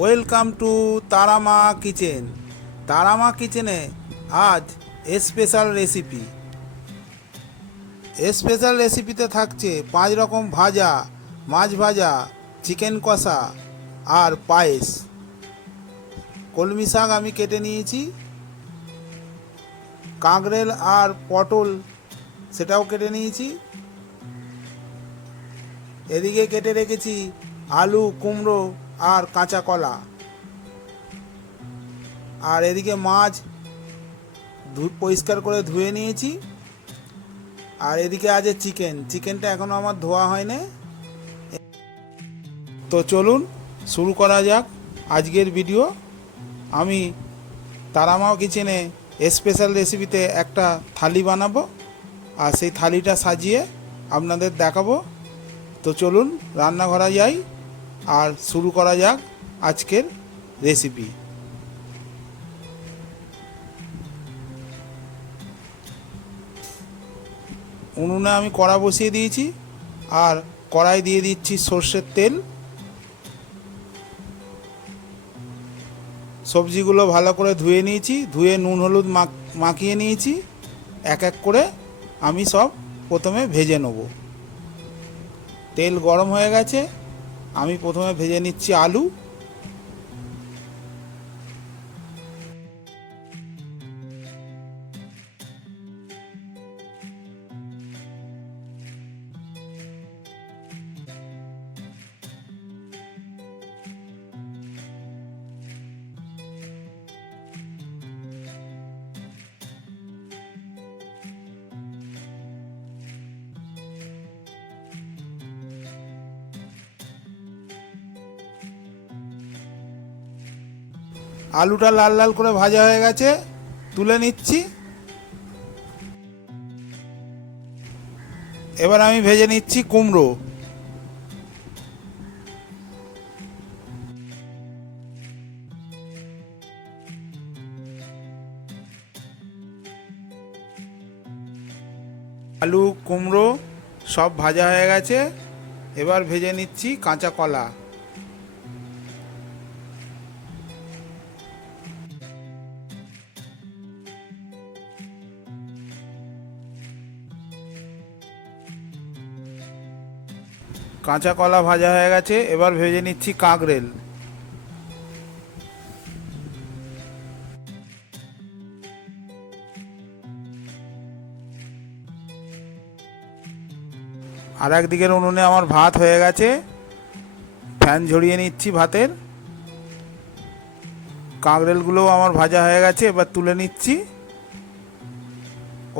Welcome to Tara Maa kitchen. Tara Maa কিচেনে আজ special recipe. Special রেসিপিতে থাকছে 5 রকম ভাজা, মাছ ভাজা, চিকেন কষা আর পায়েস। কলমি শাক আমি কেটে নিয়েছি, কাঁকরেল আর পটল সেটাও কেটে নিয়েছি। এদিকে কেটে রেখেছি আলু, কুমড়ো আর কাঁচা কলা। আর এদিকে মাছ পরিষ্কার করে ধুয়ে নিয়েছি। আর এদিকে আছে চিকেনটা এখনও আমার ধোয়া হয়নি। তো চলুন শুরু করা যাক আজকের ভিডিও। আমি তারামা কিচেনে স্পেশাল রেসিপিতে একটা থালি বানাবো, আর সেই থালিটা সাজিয়ে আপনাদের দেখাবো। তো চলুন রান্নাঘরে যাই আর শুরু করা যাক আজকের রেসিপি। উনুনে আমি কড়া বসিয়ে দিয়েছি, আর কড়াই দিয়ে দিচ্ছি সর্ষের তেল। সবজিগুলো ভালো করে ধুয়ে নিয়েছি, ধুয়ে নুন হলুদ মাখিয়ে নিয়েছি। এক এক করে আমি সব প্রথমে ভেজে নেব। তেল গরম হয়ে গেছে, আমি প্রথমে ভেজে নিচ্ছি আলু। আলুটা লাল লাল করে ভাজা হয়ে গেছে, তুলে নিচ্ছি। এবার আমি ভেজে নিচ্ছি কুমড়ো। আলু, কুমড়ো সব ভাজা হয়ে গেছে। এবার ভেজে নিচ্ছি কাঁচা কলা। কাঁচা কলা ভাজা হয়ে গেছে, এবার ভেজে নিচ্ছি কাঁকরেল। আর একদিকের উনুনে আমার ভাত হয়ে গেছে, ফ্যান ঝরিয়ে নিচ্ছি ভাতের। কাঁকরেলগুলোও আমার ভাজা হয়ে গেছে, এবার তুলে নিচ্ছি।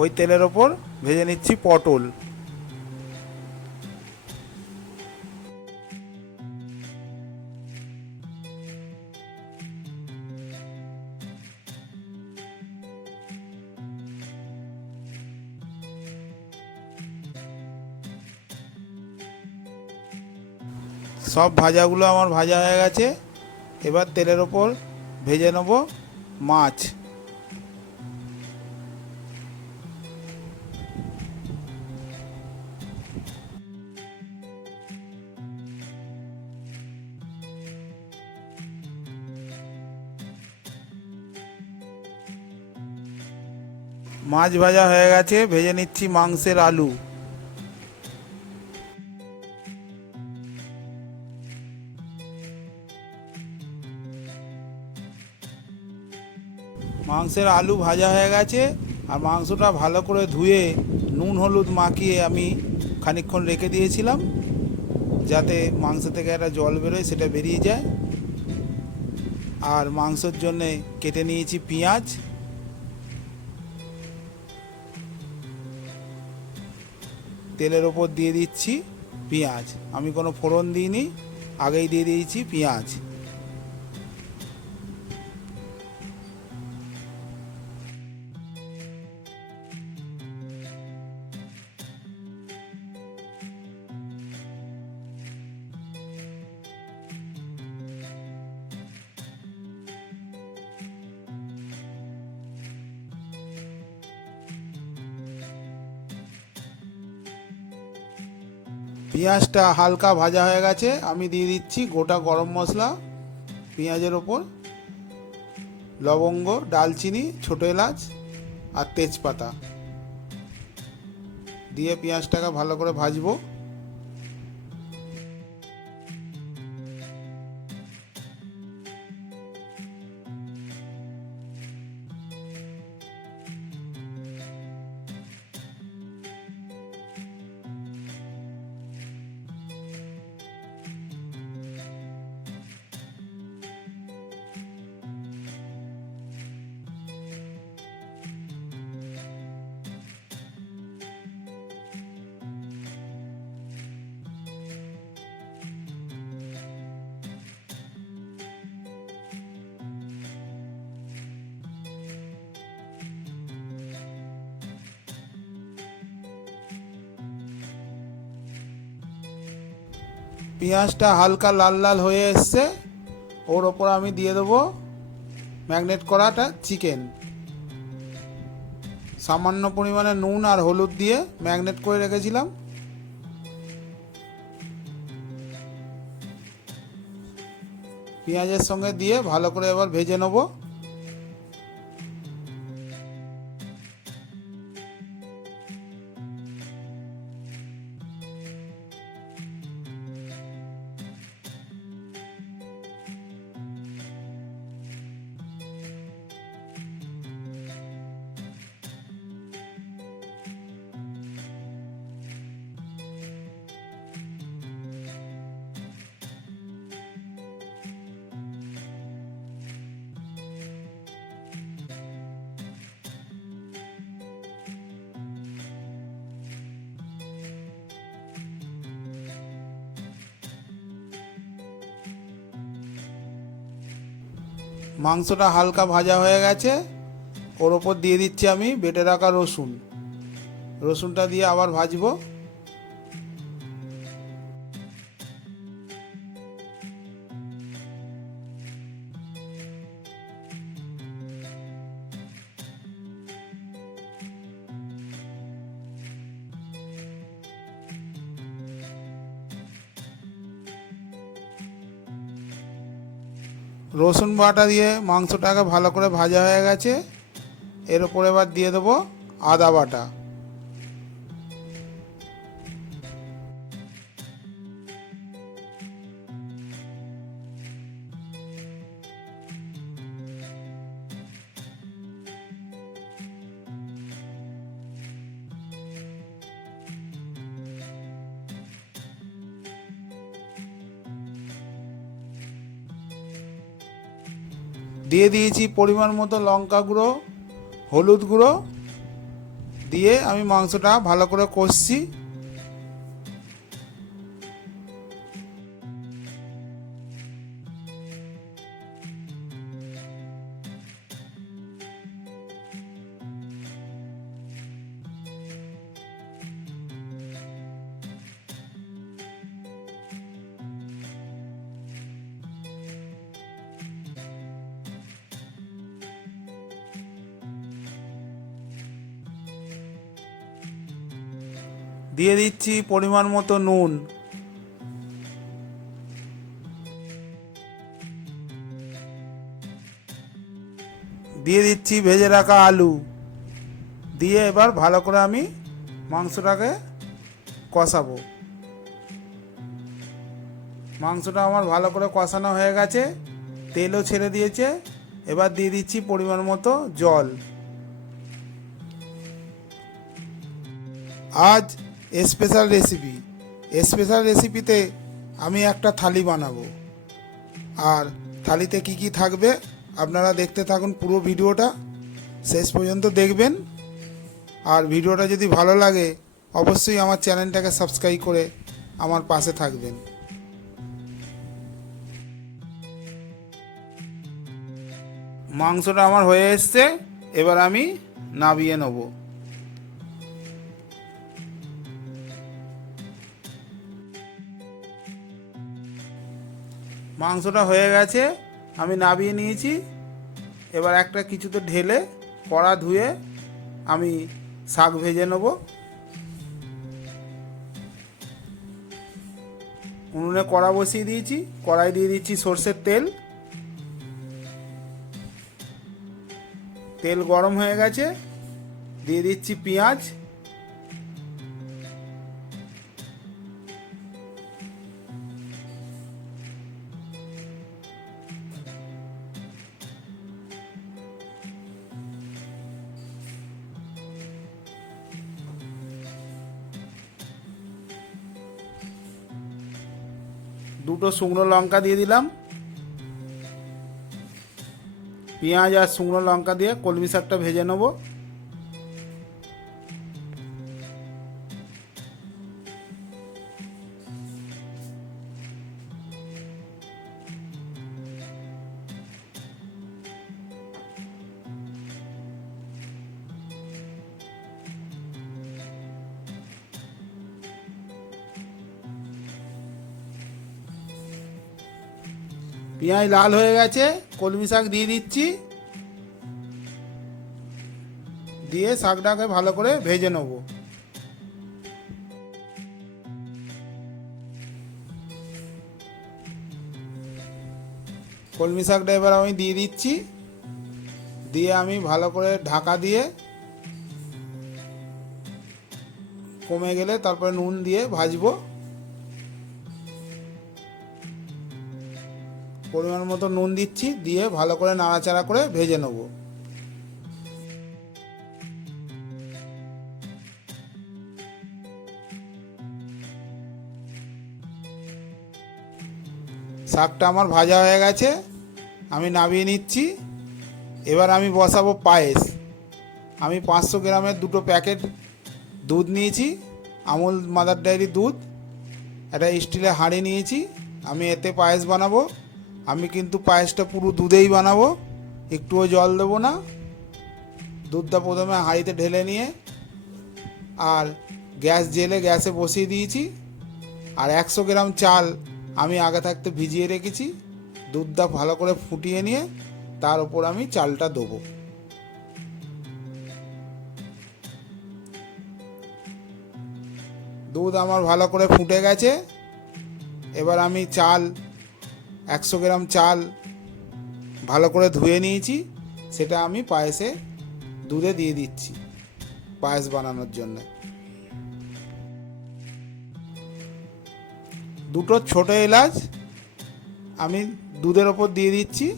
ওই তেলের ওপর ভেজে নিচ্ছি পটল। সব ভাজাগুলো আমার ভাজা হয়ে গেছে, এবার তেলের ওপর ভেজে নেব মাছ। মাছ ভাজা হয়ে গেছে, ভেজে নিচ্ছি মাংসের আলু। মাংসের আলু ভাজা হয়ে গেছে, আর মাংসটা ভালো করে ধুয়ে নুন হলুদ মাখিয়ে আমি খানিকক্ষণ রেখে দিয়েছিলাম, যাতে মাংস থেকে একটা জল বেরোয়, সেটা বেরিয়ে যায়। আর মাংসের জন্যে কেটে নিয়েছি পেঁয়াজ। তেলের ওপর দিয়ে দিচ্ছি পেঁয়াজ। আমি কোনো ফোড়ন দিইনি, আগেই দিয়ে দিয়েছি পেঁয়াজ। পেঁয়াজটা হালকা ভাজা হয়ে গেছে, আমি দিয়ে দিচ্ছি গোটা গরম মশলা। পেঁয়াজের ওপর লবঙ্গ, ডালচিনি, ছোটো এলাচ আর তেজপাতা দিয়ে পেঁয়াজটাকে ভালো করে ভাজবো। পেঁয়াজটা হালকা লাল লাল হয়ে এসছে, ওর ওপর আমি দিয়ে দেবো ম্যাগনেট করাটা চিকেন। সামান্য পরিমাণে নুন আর হলুদ দিয়ে ম্যাগনেট করে রেখেছিলাম। পেঁয়াজের সঙ্গে দিয়ে ভালো করে এবার ভেজে নেবো। মাংসটা হালকা ভাজা হয়ে গেছে, ওর ওপর দিয়ে দিচ্ছি আমি বেটে রাখা রসুন। রসুনটা দিয়ে আবার ভাজবো। রসুন বাটা দিয়ে মাংসটাকে ভালো করে ভাজা হয়ে গেছে, এর উপর এবার দিয়ে দেবো আদা বাটা। দিয়ে দিয়েছি পরিমাণ মতো লঙ্কা গুঁড়ো, হলুদ গুঁড়ো দিয়ে আমি মাংসটা ভালো করে কষছি। দিয়ে দিচ্ছি পরিমাণ মতো নুন, দিয়ে দিচ্ছি ভেজে রাখা আলু, দিয়ে এবার ভালো করে আমি মাংসটাকে কষাবো। মাংসটা আমার ভালো করে কষানো হয়ে গেছে, তেলও ছেড়ে দিয়েছে। এবার দিয়ে দিচ্ছি পরিমাণ মতো জল। আজ স্পেশাল রেসিপিতে আমি একটা থালি বানাবো, আর থালিতে কি কি থাকবে আপনারা দেখতে থাকুন। পুরো ভিডিওটা শেষ পর্যন্ত দেখবেন, আর ভিডিওটা যদি ভালো লাগে অবশ্যই আমার চ্যানেলটাকে সাবস্ক্রাইব করে আমার পাশে থাকবেন। মাংসটা আমার হয়ে এসছে, এবার আমি নামিয়ে নেব। মাংসটা হয়ে গেছে, আমি নামিয়ে নিয়েছি। এবার একটা কিছুতে ঢেলে কড়া ধুয়ে আমি শাক ভেজে নেব। উনুনে কড়া বসিয়ে দিয়েছি, কড়াই দিয়ে দিচ্ছি সর্ষের তেল, তেল গরম হয়ে গেছে, দিয়ে দিচ্ছি পেঁয়াজ, দুটো শুকনো লঙ্কা দিয়ে দিলাম। পেঁয়াজ আর শুকনো লঙ্কা দিয়ে কলমি শাকটা ভেজে নেব। পেঁয়াজ লাল হয়ে গেছে, কলমি শাক দিয়ে দিচ্ছি, দিয়ে শাকটাকে ভালো করে ভেজে নেব। কলমি শাকটা এবার আমি দিয়ে দিচ্ছি, দিয়ে আমি ভালো করে ঢাকা দিয়ে কমে গেলে তারপরে নুন দিয়ে ভাজবো। পরিমাণ মতো নুন দিচ্ছি, দিয়ে ভালো করে নাড়াচাড়া করে ভেজে নেব। শাকটা আমার ভাজা হয়ে গেছে, আমি নামিয়ে নিচ্ছি। এবার আমি বসাবো পায়েস। আমি 500 গ্রামের দুটো প্যাকেট দুধ নিয়েছি, আমুল মাদার ডেয়ারি দুধ। একটা স্টিলের হাঁড়ি নিয়েছি, আমি এতে পায়েস বানাবো। আমি কিন্তু পায়েসটা পুরো দুধেই বানাবো, একটুও জল দেবো না। দুধটা প্রথমে হাঁড়িতে ঢেলে নিয়ে আর গ্যাস জেলে গ্যাসে বসিয়ে দিয়েছি। আর 100 গ্রাম চাল আমি আগে থাকতে ভিজিয়ে রেখেছি। দুধটা ভালো করে ফুটিয়ে নিয়ে তার উপর আমি চালটা দেবো। দুধ আমার ভালো করে ফুটে গেছে। এবার আমি 100 গ্রাম চাল ভালো করে ধুয়ে নিয়েছি, সেটা আমি পায়েসে দুধে দিয়ে দিচ্ছি পায়েস বানানোর জন্য। দুটো ছোট এলাচ আমি দুধের ওপর দিয়ে দিচ্ছি।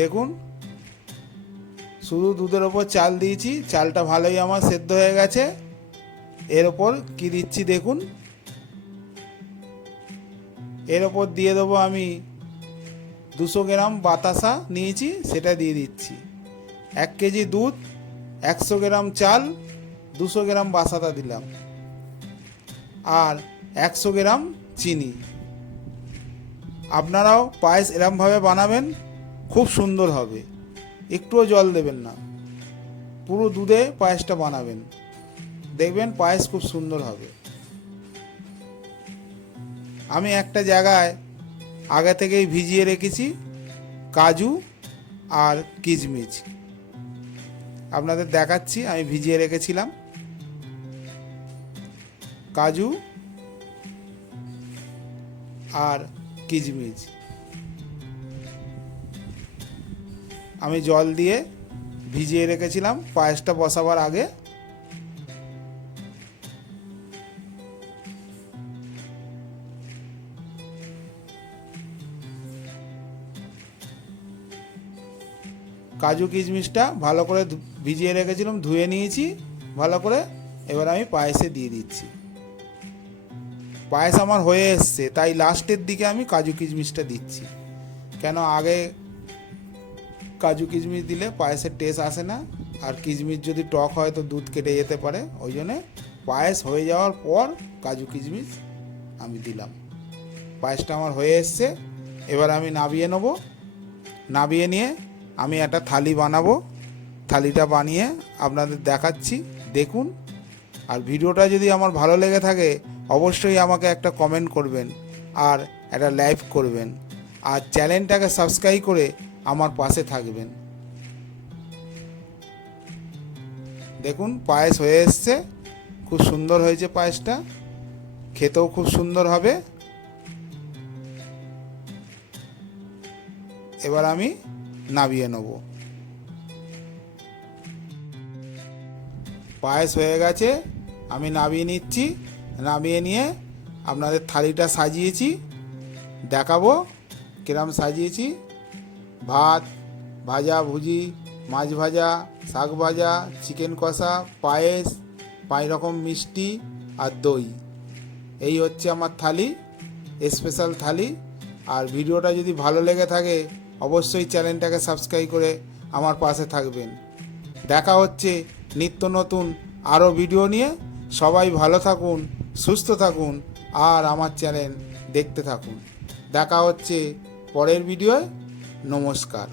দেখুন, শুধু দুধের ওপর চাল দিয়েছি, চালটা ভালোই আমার সেদ্ধ হয়ে গেছে। এর ওপর কি দিচ্ছি দেখুন, এর ওপর দিয়ে দেবো আমি 200 গ্রাম বাতাসা নিয়েছি, সেটা দিয়ে দিচ্ছি। 1 কেজি দুধ, 100 গ্রাম চাল, 200 গ্রাম বাতাসা দিলাম, আর 100 গ্রাম চিনি। আপনারাও পায়েস এরমভাবে বানাবেন, খুব সুন্দর হবে। একটুও জল দেবেন না, পুরো দুধে পায়েসটা বানাবেন, দেখবেন পায়েস খুব সুন্দর হবে। আমি একটা জায়গায় আগে থেকেই ভিজিয়ে রেখেছি কাজু আর কিশমিশ, আপনাদের দেখাচ্ছি। আমি ভিজিয়ে রেখেছিলাম কাজু আর কিশমিশ। আমি জল দিয়ে ভিজিয়ে রেখেছিলাম পায়েসটা বসাবার আগে। কাজু কিশমিশটা ভালো করে ভিজিয়ে রেখেছিলাম, ধুয়ে নিয়েছি ভালো করে। এবার আমি পায়েসে দিয়ে দিচ্ছি। পায়েস আমার হয়ে এসছে, তাই লাস্টের দিকে আমি কাজু কিশমিশটা দিচ্ছি। কেন আগে কাজু কিশমিশ দিলে পায়েসের টেস্ট আসে না, আর কিশমিশ যদি টক হয় তো দুধ কেটে যেতে পারে, ওই জন্যে পায়েস হয়ে যাওয়ার পর কাজু কিশমিশ আমি দিলাম। পায়েসটা আমার হয়ে এসছে। এবার আমি নাবিয়ে নেব। নাবিয়ে নিয়ে আমি একটা থালি বানাবো। থালিটা বানিয়ে আপনাদের দেখাচ্ছি, দেখুন। আর ভিডিওটা যদি আমার ভালো লেগে থাকে অবশ্যই আমাকে একটা কমেন্ট করবেন আর একটা লাইক করবেন, আর চ্যানেলটাকে সাবস্ক্রাইব করে আমার পাশে থাকবেন। দেখুন পায়েস হয়ে এসছে, খুব সুন্দর হয়েছে পায়েসটা, খেতেও খুব সুন্দর হবে। এবার আমি নাবিয়ে নেব। পায়েস হয়ে গেছে, আমি নাবিয়ে নিচ্ছি। নাবিয়ে নিয়ে আপনাদের থালিটা সাজিয়েছি, দেখাবো কিরম সাজিয়েছি। ভাত, ভাজা ভুজি, মাছ ভাজা, শাক ভাজা, চিকেন কষা, পায়েস, 5 রকম মিষ্টি আর দই। এই হচ্ছে আমার থালি, স্পেশাল থালি। আর ভিডিওটা যদি ভালো লেগে থাকে অবশ্যই চ্যানেলটাকে সাবস্ক্রাইব করে আমার পাশে থাকবেন। দেখা হচ্ছে নিত্য নতুন আরও ভিডিও নিয়ে। সবাই ভালো থাকুন, সুস্থ থাকুন আর আমার চ্যানেল দেখতে থাকুন। দেখা হচ্ছে পরের ভিডিওয়। নমস্কার।